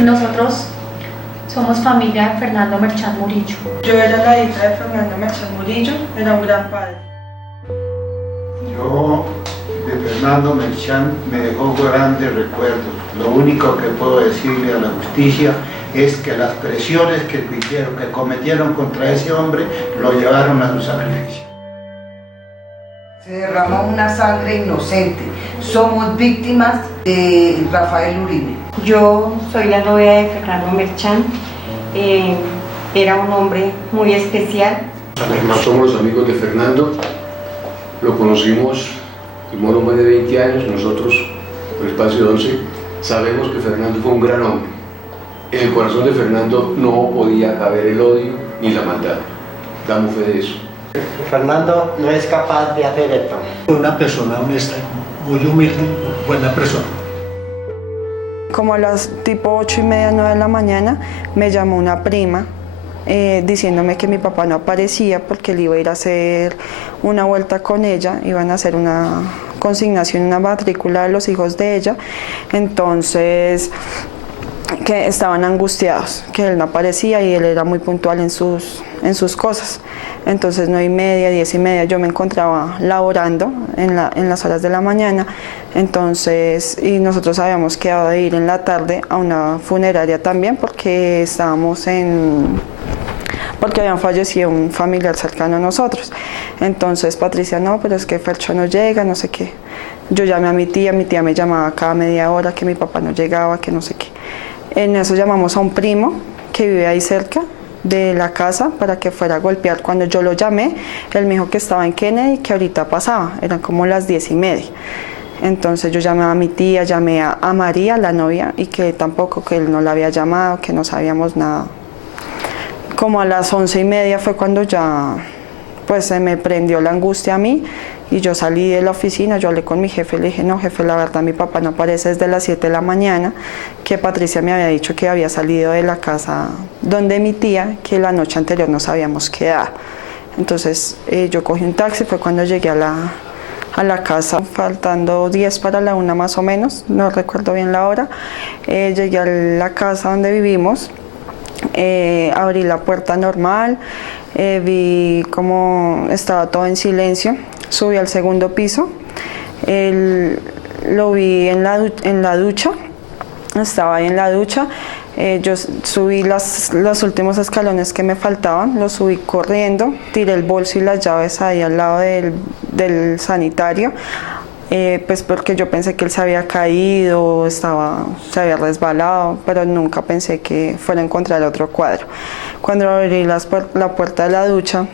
Nosotros somos familia de Fernando Merchán Murillo. Yo era la hija de Fernando Merchán Murillo, era un gran padre. Yo de Fernando Merchán me dejó grandes recuerdos. Lo único que puedo decirle a la justicia es que las presiones que cometieron contra ese hombre lo llevaron a su sacrificio. Se derramó una sangre inocente. Somos víctimas de Rafael Uribe. Yo soy la novia de Fernando Merchán. Era un hombre muy especial. Además somos los amigos de Fernando. Lo conocimos, tuvimos más de 20 años. Nosotros, por el espacio de 11, sabemos que Fernando fue un gran hombre. En el corazón de Fernando no podía caber el odio ni la maldad. Damos fe de eso. Fernando no es capaz de hacer esto. Una persona honesta, muy humilde, buena persona. Como a las tipo 8:30, 9 de la mañana, me llamó una prima diciéndome que mi papá no aparecía porque él iba a ir a hacer una vuelta con ella, iban a hacer una consignación, una matrícula de los hijos de ella, entonces que estaban angustiados, que él no aparecía y él era muy puntual en sus cosas. Entonces 9:30, 10:30 yo me encontraba laborando en las horas de la mañana, entonces, y nosotros habíamos quedado de ir en la tarde a una funeraria también porque porque habían fallecido un familiar cercano a nosotros. Entonces Patricia, no, pero es que Fercho no llega, no sé qué. Yo llamé a mi tía me llamaba cada media hora que mi papá no llegaba, que no sé qué. En eso llamamos a un primo que vive ahí cerca de la casa para que fuera a golpear. Cuando yo lo llamé, él me dijo que estaba en Kennedy, que ahorita pasaba, eran como las 10:30. Entonces yo llamé a mi tía, llamé a María, la novia, y que tampoco, que él no la había llamado, que no sabíamos nada. Como a las 11:30 fue cuando ya pues se me prendió la angustia a mí y yo salí de la oficina, yo hablé con mi jefe, le dije, no jefe, la verdad mi papá no aparece desde las 7 de la mañana, que Patricia me había dicho que había salido de la casa donde mi tía, que la noche anterior nos habíamos quedado. Entonces yo cogí un taxi, fue cuando llegué a la casa, faltando 10 para la 1 más o menos, no recuerdo bien la hora. Llegué a la casa donde vivimos, abrí la puerta normal, vi cómo estaba todo en silencio, subí al segundo piso, lo vi en la ducha, estaba ahí en la ducha. Yo subí los últimos escalones que me faltaban, los subí corriendo, tiré el bolso y las llaves ahí al lado del sanitario, pues porque yo pensé que él se había caído, se había resbalado, pero nunca pensé que fuera a encontrar otro cuadro. Cuando abrí la puerta de la ducha,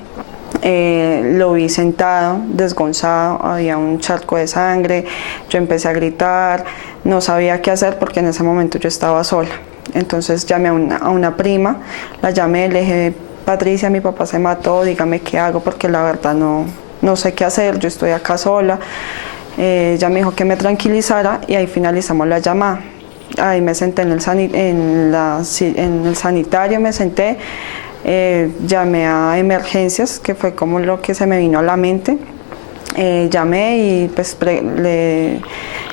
lo vi sentado, desgonzado, había un charco de sangre, yo empecé a gritar, no sabía qué hacer porque en ese momento yo estaba sola. Entonces llamé a una prima, la llamé, le dije, Patricia, mi papá se mató, dígame qué hago porque la verdad no sé qué hacer, yo estoy acá sola. Ella me dijo que me tranquilizara y ahí finalizamos la llamada. Ahí me senté en el sanitario, me senté, llamé a emergencias, que fue como lo que se me vino a la mente. Llamé y pues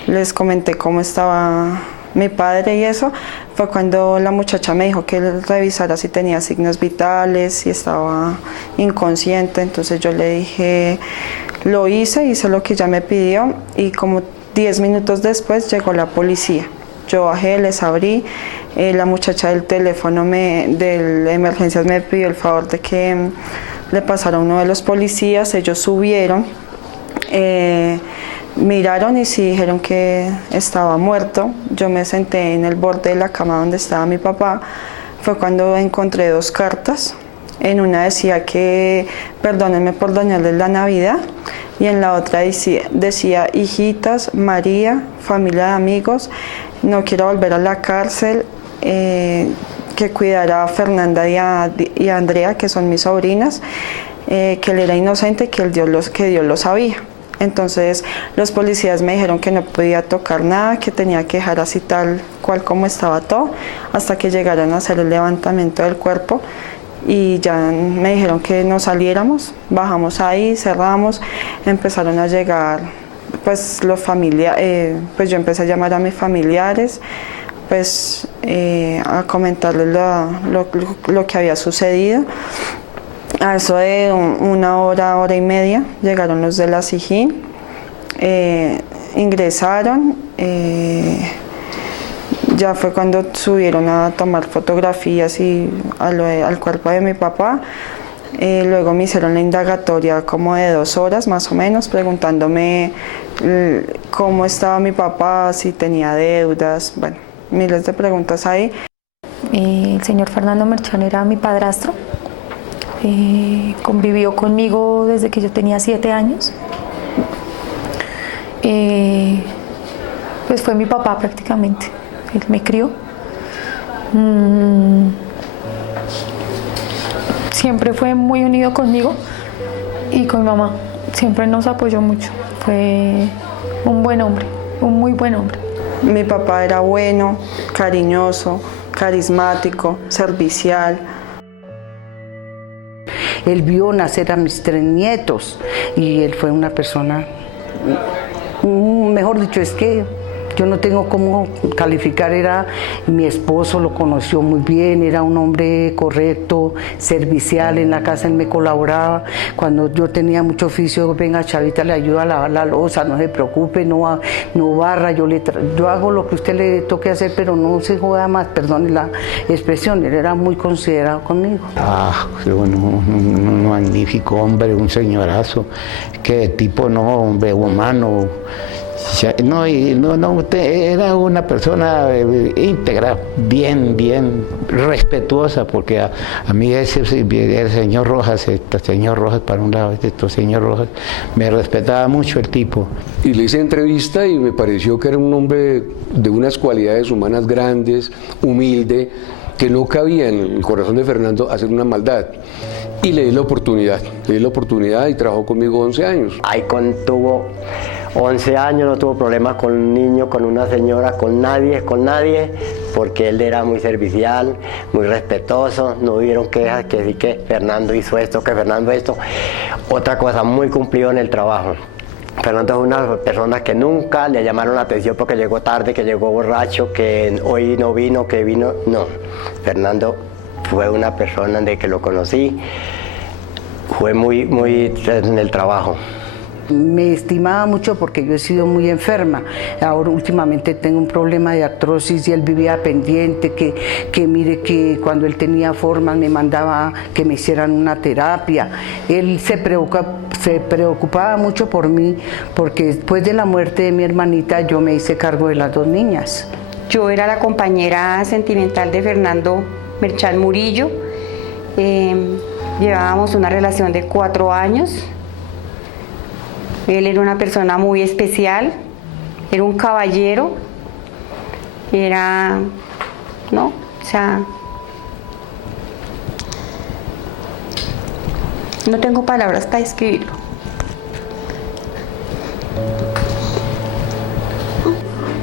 les comenté cómo estaba mi padre y eso. Fue cuando la muchacha me dijo que él revisara si tenía signos vitales, si estaba inconsciente. Entonces yo le dije, lo hice lo que ella me pidió y como 10 minutos después llegó la policía. Yo bajé, les abrí, la muchacha del teléfono de emergencias me pidió el favor de que le pasara a uno de los policías. Ellos subieron, miraron y sí dijeron que estaba muerto. Yo me senté en el borde de la cama donde estaba mi papá. Fue cuando encontré 2 cartas. En una decía que perdónenme por dañarles la Navidad y en la otra decía hijitas, María, familia de amigos, no quiero volver a la cárcel, que cuidara a Fernanda y a Andrea, que son mis sobrinas, que él era inocente, que Dios lo sabía. Entonces los policías me dijeron que no podía tocar nada, que tenía que dejar así tal cual como estaba todo, hasta que llegaran a hacer el levantamiento del cuerpo. Y ya me dijeron que no saliéramos, bajamos ahí, cerramos, empezaron a llegar pues los familiares, pues yo empecé a llamar a mis familiares, pues a comentarles lo que había sucedido. A eso de una hora y media llegaron los de la SIJIN, ingresaron, ya fue cuando subieron a tomar fotografías al cuerpo de mi papá. Luego me hicieron la indagatoria como de 2 horas más o menos, preguntándome cómo estaba mi papá, si tenía deudas, bueno, miles de preguntas ahí. El señor Fernando Merchán era mi padrastro, convivió conmigo desde que yo tenía 7 años. Pues fue mi papá prácticamente, él me crió. Siempre fue muy unido conmigo y con mi mamá, siempre nos apoyó mucho, fue un buen hombre, un muy buen hombre. Mi papá era bueno, cariñoso, carismático, servicial. Él vio nacer a mis 3 nietos y él fue una persona, mejor dicho, es que yo no tengo cómo calificar, era mi esposo, lo conoció muy bien, era un hombre correcto, servicial, en la casa él me colaboraba, cuando yo tenía mucho oficio, venga Chavita, le ayuda a lavar la loza, no se preocupe, no barra, yo hago lo que usted le toque hacer, pero no se joda más, perdone la expresión, él era muy considerado conmigo. Un magnífico hombre, un señorazo, que tipo hombre humano. No, era una persona íntegra, bien respetuosa, porque a mí el señor Rojas, para un lado, señor Rojas, me respetaba mucho el tipo. Y le hice entrevista y me pareció que era un hombre de unas cualidades humanas grandes, humilde, que no cabía en el corazón de Fernando hacer una maldad. Y le di la oportunidad y trabajó conmigo 11 años. Icon tuvo 11 años, no tuvo problemas con un niño, con una señora, con nadie, porque él era muy servicial, muy respetuoso, no hubieron quejas que sí que Fernando hizo esto, que Fernando esto. Otra cosa, muy cumplido en el trabajo. Fernando es una persona que nunca le llamaron la atención porque llegó tarde, que llegó borracho, que hoy no vino, que vino, no. Fernando fue una persona de que lo conocí, fue muy en el trabajo. Me estimaba mucho porque yo he sido muy enferma. Ahora últimamente tengo un problema de artrosis y él vivía pendiente, que mire que cuando él tenía formas me mandaba que me hicieran una terapia. Él se preocupaba mucho por mí, porque después de la muerte de mi hermanita yo me hice cargo de las 2 niñas. Yo era la compañera sentimental de Fernando Merchán Murillo. Llevábamos una relación de 4 años. Él era una persona muy especial, era un caballero, no tengo palabras para describirlo.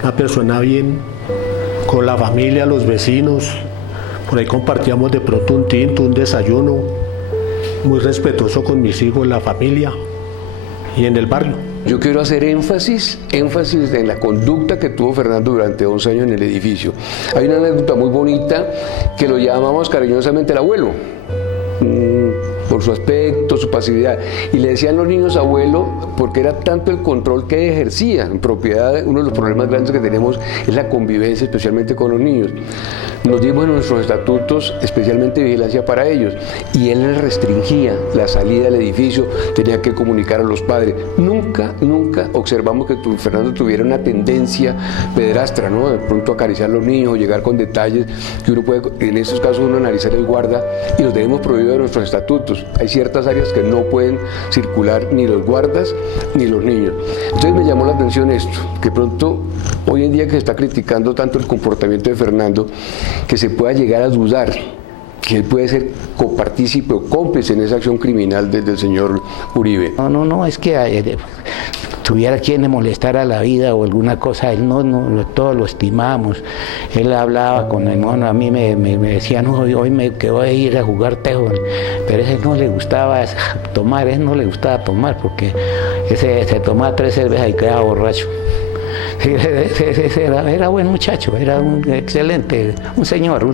Una persona bien, con la familia, los vecinos, por ahí compartíamos de pronto un tinto, un desayuno, muy respetuoso con mis hijos, la familia y en el barrio. Yo quiero hacer énfasis en la conducta que tuvo Fernando durante 11 años en el edificio. Hay una anécdota muy bonita que lo llamamos cariñosamente el abuelo, por su aspecto, su pasividad. Y le decían los niños abuelo porque era tanto el control que ejercía en propiedad. Uno de los problemas grandes que tenemos es la convivencia, especialmente con los niños. Nos dimos en nuestros estatutos especialmente vigilancia para ellos, y él les restringía la salida del edificio, tenía que comunicar a los padres. Nunca observamos que Fernando tuviera una tendencia pederastra, ¿no? De pronto acariciar a los niños o llegar con detalles que uno puede, en estos casos, uno analizar el guarda, y los tenemos prohibido de nuestros estatutos. Hay ciertas áreas que no pueden circular ni los guardas ni los niños. Entonces me llamó la atención esto, que pronto hoy en día que se está criticando tanto el comportamiento de Fernando, que se pueda llegar a dudar que él puede ser copartícipe o cómplice en esa acción criminal del señor Uribe. No, es que tuviera quien le molestara la vida o alguna cosa, él todos lo estimamos. Él hablaba con el mono, a mí me decía, no, hoy me quedo a ir a jugar tejo, pero ese no le gustaba tomar, porque ese se tomaba 3 cervezas y quedaba borracho. Era buen muchacho, era un excelente, un señor.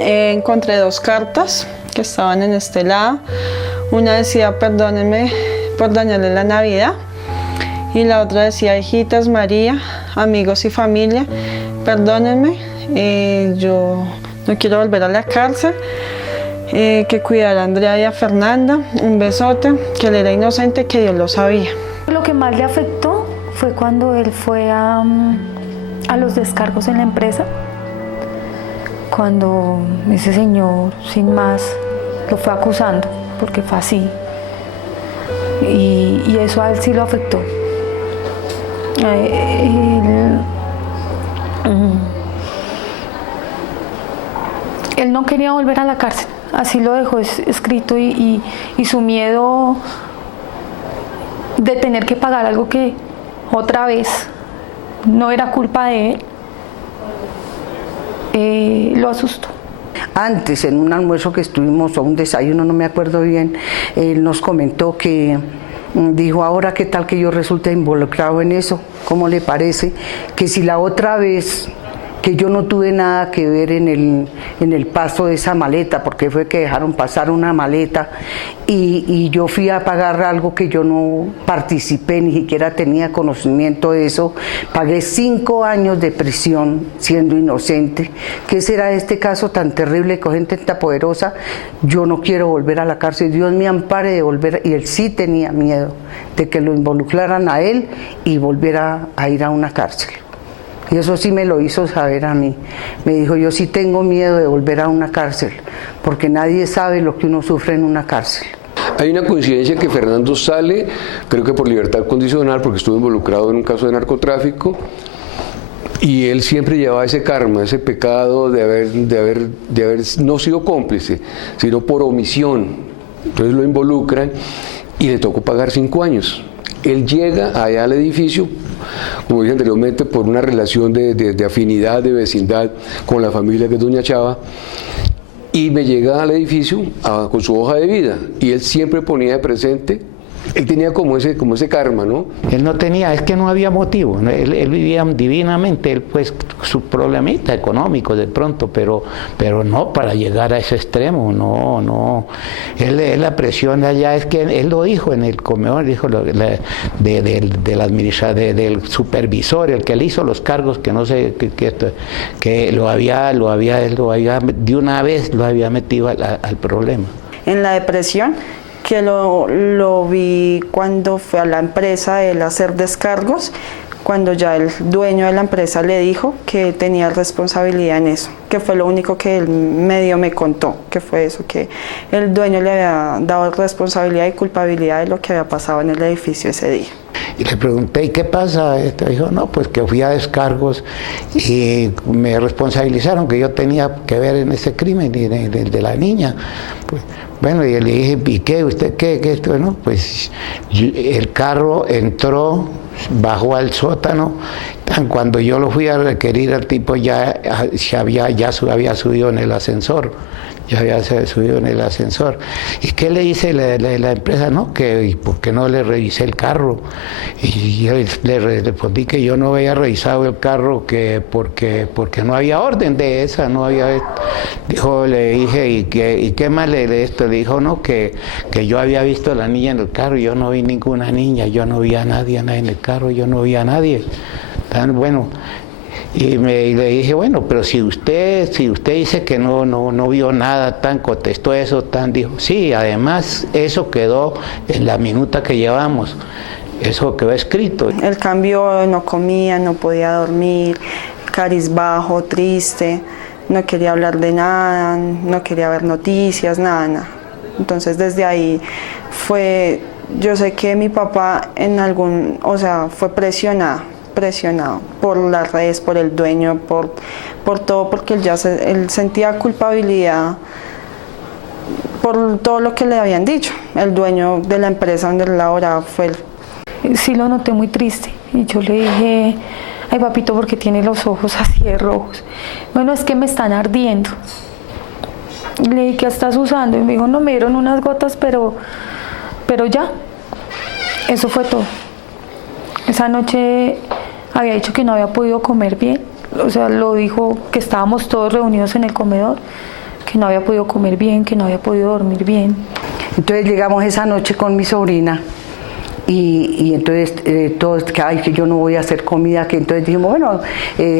Encontré 2 cartas que estaban en este lado. Una decía perdónenme por dañarle la Navidad y la otra decía hijitas María, amigos y familia, perdónenme, yo no quiero volver a la cárcel, que cuidara a Andrea y a Fernanda, un besote, que él era inocente, que Dios lo sabía. Lo que más le afectó fue cuando él fue a los descargos en la empresa, cuando ese señor, sin más, lo fue acusando, porque fue así. Y eso a él sí lo afectó. Él no quería volver a la cárcel, así lo dejó escrito y su miedo de tener que pagar algo que otra vez no era culpa de él, lo asustó. Antes, en un almuerzo que estuvimos, o un desayuno, no me acuerdo bien, él nos comentó que, dijo, ahora qué tal que yo resulte involucrado en eso, ¿cómo le parece? Que si la otra vez que yo no tuve nada que ver en el paso de esa maleta, porque fue que dejaron pasar una maleta y yo fui a pagar algo que yo no participé, ni siquiera tenía conocimiento de eso, pagué 5 años de prisión siendo inocente. ¿Qué será este caso tan terrible con gente tan poderosa? Yo no quiero volver a la cárcel, Dios me ampare de volver, y él sí tenía miedo de que lo involucraran a él y volviera a ir a una cárcel. Y eso sí me lo hizo saber a mí. Me dijo, yo sí tengo miedo de volver a una cárcel, porque nadie sabe lo que uno sufre en una cárcel. Hay una coincidencia que Fernando sale, creo que por libertad condicional, porque estuvo involucrado en un caso de narcotráfico, y él siempre llevaba ese karma, ese pecado de haber no sido cómplice, sino por omisión. Entonces lo involucran y le tocó pagar 5 años. Él llega allá al edificio, como dije anteriormente, por una relación de afinidad, de vecindad con la familia que es Doña Chava, y me llega al edificio con su hoja de vida, y él siempre ponía de presente. Él tenía como ese karma, ¿no? Él no tenía, es que no había motivo, él vivía divinamente, él pues su problemita económico de pronto, pero no para llegar a ese extremo, no. Él la presión allá es que él lo dijo en el comedor, dijo del supervisor, el que le hizo los cargos, que no sé, que lo había de una vez lo había metido al problema. En la depresión, que lo vi cuando fue a la empresa él a hacer descargos, cuando ya el dueño de la empresa le dijo que tenía responsabilidad en eso, que fue lo único que él medio me contó, que fue eso, que el dueño le había dado responsabilidad y culpabilidad de lo que había pasado en el edificio ese día. Y le pregunté, ¿y qué pasa? Dijo, no, pues que fui a descargos y me responsabilizaron que yo tenía que ver en ese crimen de la niña. Pues, bueno, y le dije, ¿y qué? ¿Usted qué? Esto, no, pues el carro entró, bajó al sótano. Cuando yo lo fui a requerir, el tipo ya había subido en el ascensor. Ya había subido en el ascensor. ¿Y qué le dice la empresa? No, que ¿por qué no le revisé el carro? Y yo le respondí que yo no había revisado el carro porque no había orden de esa, no había. Dijo, le dije, ¿y qué más le esto? Le dijo, no, que yo había visto a la niña en el carro, yo no vi ninguna niña, yo no vi a nadie en el carro, yo no vi a nadie. Tan bueno. Y le dije, bueno, pero si usted dice que no vio nada, contestó eso, dijo, sí, además eso quedó en la minuta que llevamos, eso quedó escrito. El cambio, no comía, no podía dormir, cabizbajo, triste, no quería hablar de nada, no quería ver noticias, nada. Entonces desde ahí yo sé que mi papá fue presionado por las redes, por el dueño, por todo, porque él sentía culpabilidad por todo lo que le habían dicho. El dueño de la empresa donde él laboraba fue él. Sí lo noté muy triste y yo le dije, ay papito, ¿por qué tiene los ojos así de rojos? Bueno, es que me están ardiendo. Y le dije, ¿qué estás usando? Y me dijo, no, me dieron unas gotas, pero ya. Eso fue todo. Esa noche había dicho que no había podido comer bien, o sea, lo dijo que estábamos todos reunidos en el comedor, que no había podido comer bien, que no había podido dormir bien. Entonces llegamos esa noche con mi sobrina y entonces todos, que ay, que yo no voy a hacer comida, que entonces dijimos, bueno,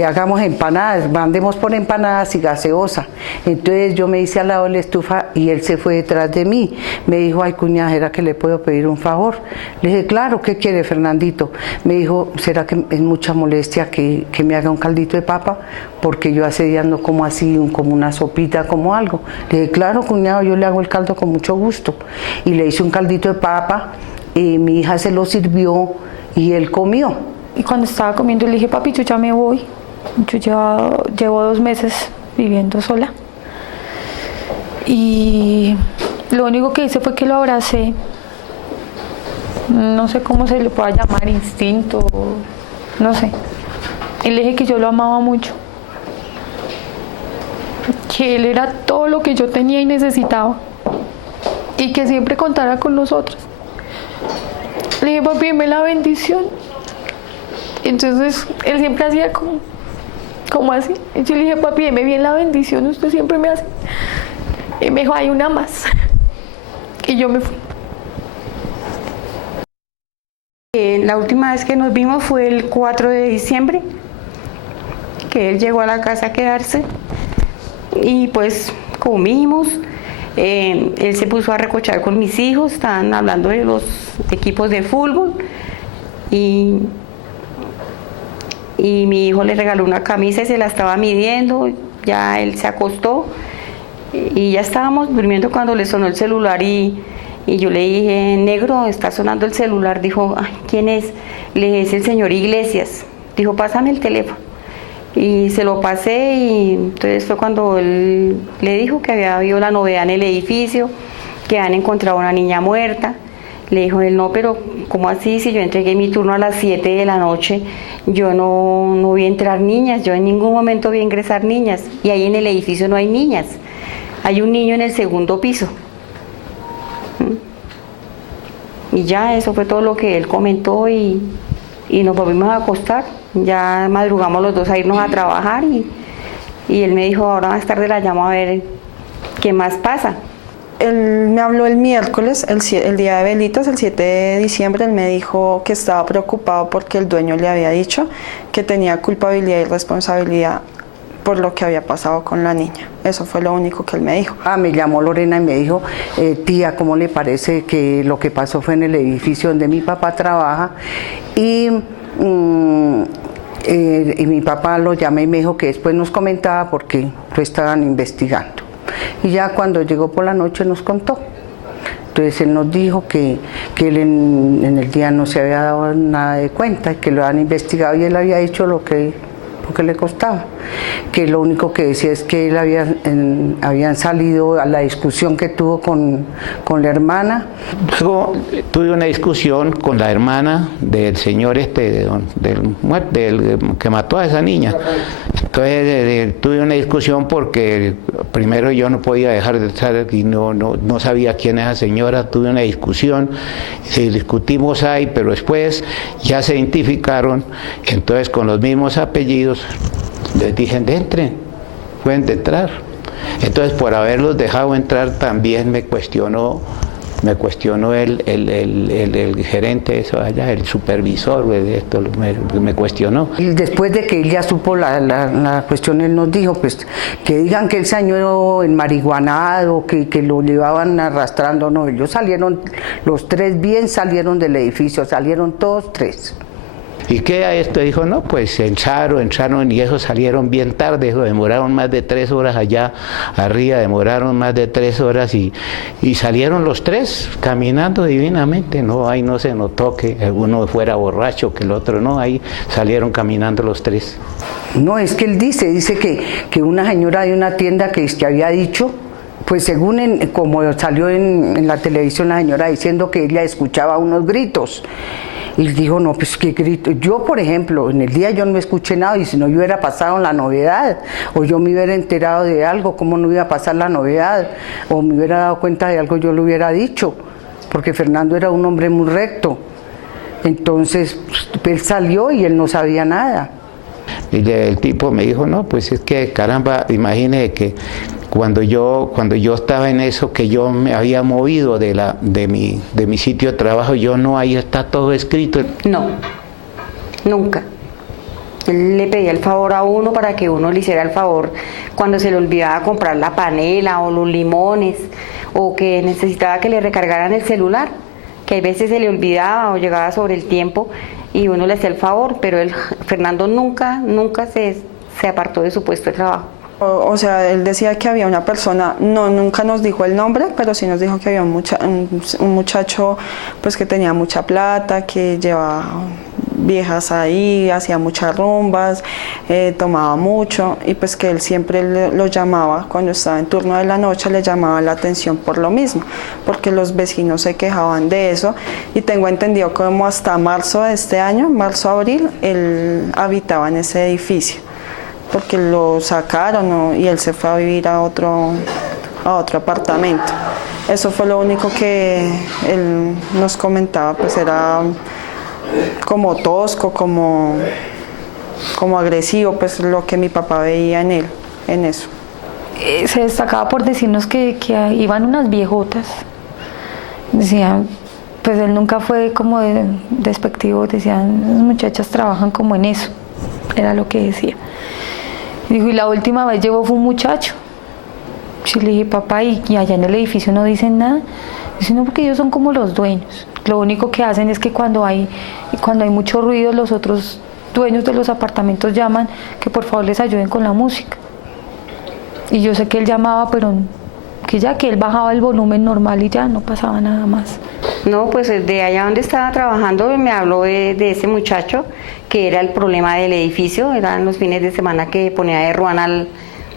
hagamos empanadas, mandemos por empanadas y gaseosa. Entonces yo me hice al lado de la estufa y él se fue detrás de mí. Me dijo, ay cuñada, ¿será que le puedo pedir un favor? Le dije, claro, ¿qué quiere Fernandito? Me dijo, ¿será que es mucha molestia que me haga un caldito de papa? Porque yo hace días no como así, como una sopita, como algo. Le dije, claro cuñado, yo le hago el caldo con mucho gusto. Y le hice un caldito de papa. Mi hija se lo sirvió y él comió. Y cuando estaba comiendo le dije, papi, yo ya me voy. Yo llevo 2 meses viviendo sola. Y lo único que hice fue que lo abracé. No sé cómo se le pueda llamar, instinto, no sé. Y le dije que yo lo amaba mucho. Que él era todo lo que yo tenía y necesitaba. Y que siempre contara con nosotros. Le dije, papi, dime la bendición. Entonces, él siempre hacía como así. Y yo le dije, papi, dime bien la bendición, usted siempre me hace. Y me dijo, hay una más. Y yo me fui. La última vez que nos vimos fue el 4 de diciembre, que él llegó a la casa a quedarse. Y pues comimos. Él se puso a recochar con mis hijos, estaban hablando de los equipos de fútbol y mi hijo le regaló una camisa y se la estaba midiendo, ya él se acostó y ya estábamos durmiendo cuando le sonó el celular y yo le dije, negro, está sonando el celular. Dijo, ay, ¿quién es? Le dije, es el señor Iglesias. Dijo, pásame el teléfono. Y se lo pasé y entonces fue cuando él le dijo que había habido la novedad en el edificio, que han encontrado una niña muerta. Le dijo él, no, pero ¿cómo así? Si yo entregué mi turno a las 7 de la noche, yo no vi entrar niñas, yo en ningún momento vi ingresar niñas. Y ahí en el edificio no hay niñas, hay un niño en el 2.º piso. Y ya eso fue todo lo que él comentó y nos volvimos a acostar. Ya madrugamos los dos a irnos a trabajar y él me dijo, ahora más tarde la llamo a ver qué más pasa. Él me habló el miércoles, el día de velitas, el 7 de diciembre, él me dijo que estaba preocupado porque el dueño le había dicho que tenía culpabilidad y responsabilidad por lo que había pasado con la niña. Eso fue lo único que él me dijo. Me llamó Lorena y me dijo, tía, ¿cómo le parece que lo que pasó fue en el edificio donde mi papá trabaja? Y mi papá lo llamé y me dijo que después nos comentaba porque lo estaban investigando. Y ya cuando llegó por la noche nos contó. Entonces él nos dijo que él en el día no se había dado nada de cuenta, que lo habían investigado y él había dicho lo que le costaba. Que lo único que decía es que él habían salido a la discusión que tuvo con la hermana. Luego tuve una discusión con la hermana del señor del que mató a esa niña. Entonces tuve una discusión porque primero yo no podía dejar de estar y no sabía quién es esa señora. Tuve una discusión, discutimos ahí, pero después ya se identificaron. Entonces con los mismos apellidos les dije, entren, pueden entrar. Entonces por haberlos dejado entrar también me cuestionó el gerente eso allá, el supervisor de esto, me cuestionó. Y después de que él ya supo la cuestión, él nos dijo pues que digan que él se halló enmarihuanado, que lo llevaban arrastrando. No, ellos salieron, los 3 bien salieron del edificio, salieron todos 3. ¿Y qué a esto? Dijo, no, pues entraron y eso salieron bien tarde, eso, demoraron más de 3 horas allá arriba, demoraron más de 3 horas y salieron los 3 caminando divinamente, no, ahí no se notó que uno fuera borracho, que el otro no, ahí salieron caminando los 3. No, es que él dice que una señora de una tienda que había dicho, pues según como salió en la televisión la señora diciendo que ella escuchaba unos gritos. Y dijo, no, pues qué grito. Yo, por ejemplo, en el día yo no escuché nada y si no yo hubiera pasado la novedad o yo me hubiera enterado de algo, ¿cómo no iba a pasar la novedad? O me hubiera dado cuenta de algo, yo lo hubiera dicho, porque Fernando era un hombre muy recto. Entonces él salió y él no sabía nada. Y el tipo me dijo, no, pues es que caramba, imagínese que cuando yo estaba en eso, que yo me había movido de mi sitio de trabajo, yo no, ahí está todo escrito. No, nunca. Él le pedía el favor a uno para que uno le hiciera el favor cuando se le olvidaba comprar la panela o los limones, o que necesitaba que le recargaran el celular, que a veces se le olvidaba o llegaba sobre el tiempo y uno le hacía el favor, pero Fernando nunca se apartó de su puesto de trabajo. O sea, él decía que había una persona, nunca nos dijo el nombre, pero sí nos dijo que había un muchacho pues que tenía mucha plata, que llevaba viejas ahí, hacía muchas rumbas, tomaba mucho, y pues que él siempre lo llamaba, cuando estaba en turno de la noche le llamaba la atención por lo mismo, porque los vecinos se quejaban de eso, y tengo entendido como hasta marzo de este año, marzo-abril, él habitaba en ese edificio, porque lo sacaron y él se fue a vivir a otro apartamento. Eso fue lo único que él nos comentaba, pues era como tosco, como agresivo, pues lo que mi papá veía en él, en eso. Se destacaba por decirnos que iban unas viejotas. Decían, pues él nunca fue como despectivo, decían, las muchachas trabajan como en eso, era lo que decía. Dijo, y la última vez llegó fue un muchacho. Sí, le dije, papá, y allá en el edificio no dicen nada. Dice, no, porque ellos son como los dueños. Lo único que hacen es que cuando hay mucho ruido, los otros dueños de los apartamentos llaman que por favor les ayuden con la música. Y yo sé que él llamaba, pero que él bajaba el volumen normal y ya no pasaba nada más. No, pues de allá donde estaba trabajando me habló de ese muchacho, que era el problema del edificio, eran los fines de semana que ponía de ruana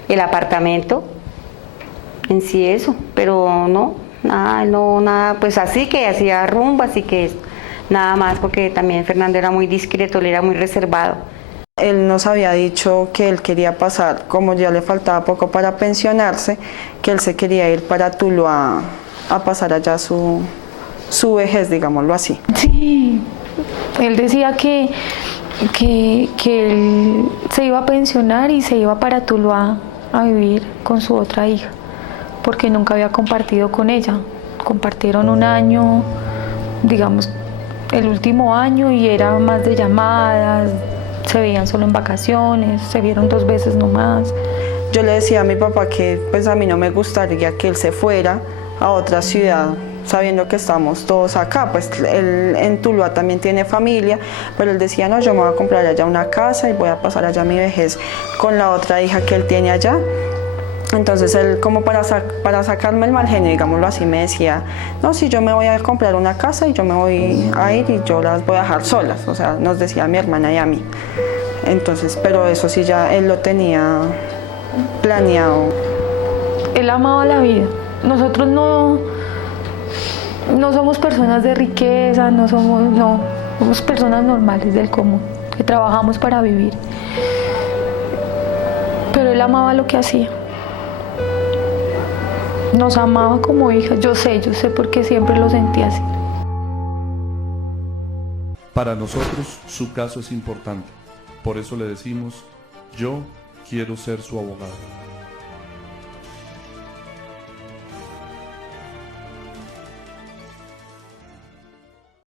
el apartamento, en sí eso, pero nada, pues así que hacía rumba, así que nada más, porque también Fernando era muy discreto, él era muy reservado. Él nos había dicho que él quería pasar, como ya le faltaba poco para pensionarse, que él se quería ir para Tuluá a pasar allá su vejez, digámoslo así. Sí, él decía que él se iba a pensionar y se iba para Tuluá a vivir con su otra hija, porque nunca había compartido con ella. Compartieron un año, digamos, el último año, y era más de llamadas, se veían solo en vacaciones, se vieron 2 veces nomás. Yo le decía a mi papá que pues a mí no me gustaría que él se fuera a otra ciudad, sabiendo que estamos todos acá, pues él en Tuluá también tiene familia, pero él decía, no, yo me voy a comprar allá una casa y voy a pasar allá mi vejez con la otra hija que él tiene allá. Entonces él, como para sacarme el mal genio, digámoslo así, me decía, no, si yo me voy a comprar una casa y yo me voy a ir y yo las voy a dejar solas, o sea, nos decía a mi hermana y a mí. Entonces, pero eso sí ya él lo tenía planeado. Él amaba la vida. Nosotros no somos personas de riqueza, somos personas normales del común, que trabajamos para vivir. Pero él amaba lo que hacía. Nos amaba como hijas, yo sé porque siempre lo sentí así. Para nosotros su caso es importante, por eso le decimos, yo quiero ser su abogado.